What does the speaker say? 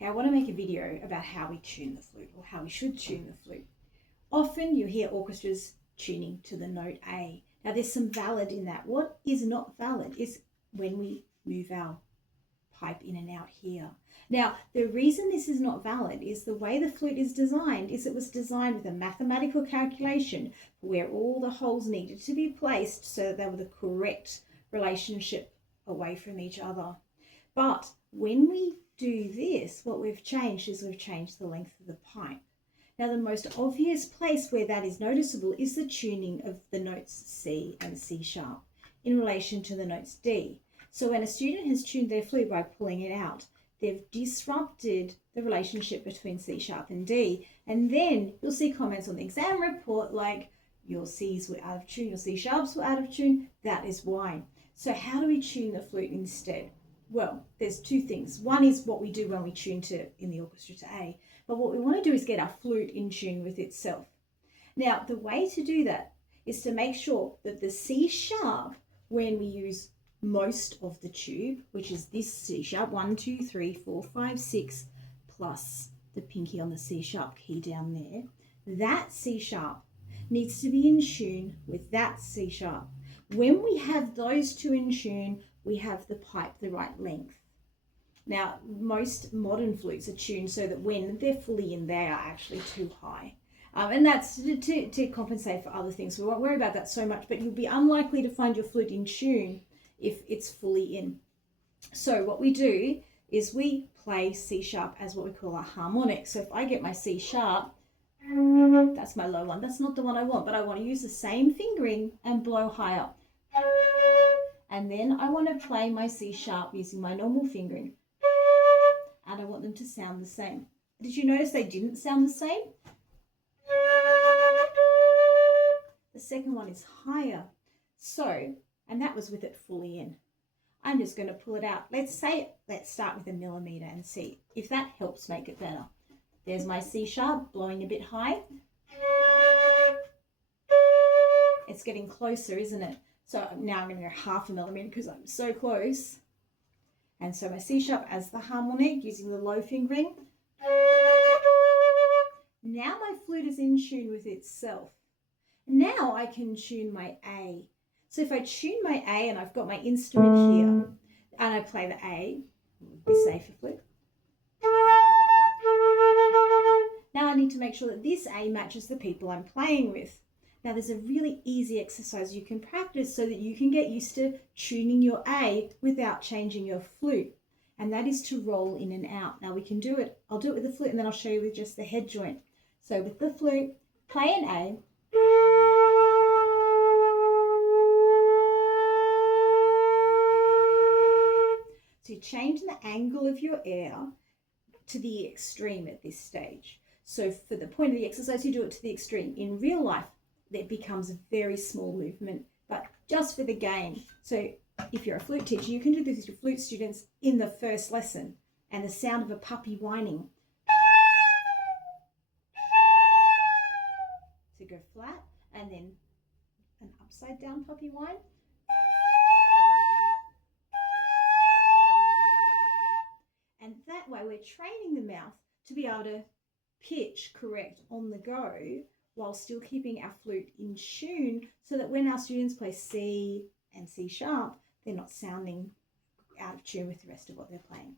Hey, I want to make a video about how we tune the flute, or how we should tune the flute. Often you hear orchestras tuning to the note A. Now there's some valid in that. What is not valid is when we move our pipe in and out here. Now, the reason this is not valid is the way the flute is designed is it was designed with a mathematical calculation where all the holes needed to be placed so that they were the correct relationship away from each other. But when we do this, what we've changed is we've changed the length of the pipe. Now, the most obvious place where that is noticeable is the tuning of the notes C and C sharp in relation to the notes D. So when a student has tuned their flute by pulling it out, they've disrupted the relationship between C sharp and D. And then you'll see comments on the exam report like, your C's were out of tune, your C sharps were out of tune. That is why. So how do we tune the flute instead? Well, there's two things. One is what we do when we tune in the orchestra to A. But what we want to do is get our flute in tune with itself. Now, the way to do that is to make sure that the C sharp, when we use most of the tube, which is this C sharp, 1, 2, 3, 4, 5, 6, plus the pinky on the C sharp key down there, that C sharp needs to be in tune with that C sharp. When we have those two in tune, we have the pipe the right length. Now, most modern flutes are tuned so that when they're fully in, they are actually too high. And that's to compensate for other things. We won't worry about that so much, but you'll be unlikely to find your flute in tune if it's fully in. So what we do is we play C sharp as what we call a harmonic. So if I get my C sharp, that's my low one. That's not the one I want, but I want to use the same fingering and blow higher. And then I want to play my C sharp using my normal fingering. And I want them to sound the same. Did you notice they didn't sound the same? The second one is higher. So, and that was with it fully in. I'm just going to pull it out. Let's start with a millimeter and see if that helps make it better. There's my C sharp blowing a bit high. It's getting closer, isn't it? So now I'm going to go half a millimeter because I'm so close. And so my C sharp as the harmonic using the low fingering. Now my flute is in tune with itself. Now I can tune my A. So if I tune my A and I've got my instrument here and I play the A, this A for flute. Now I need to make sure that this A matches the people I'm playing with. Now there's a really easy exercise you can practice so that you can get used to tuning your A without changing your flute. And that is to roll in and out. Now we can do it. I'll do it with the flute and then I'll show you with just the head joint. So with the flute, play an A. So you change the angle of your air to the extreme at this stage. So for the point of the exercise, you do it to the extreme. In real life, that becomes a very small movement, but just for the game. So if you're a flute teacher, you can do this with your flute students in the first lesson, and the sound of a puppy whining. So go flat, and then an upside down puppy whine. And that way we're training the mouth to be able to pitch correct on the go while still keeping our flute in tune so that when our students play C and C sharp, they're not sounding out of tune with the rest of what they're playing.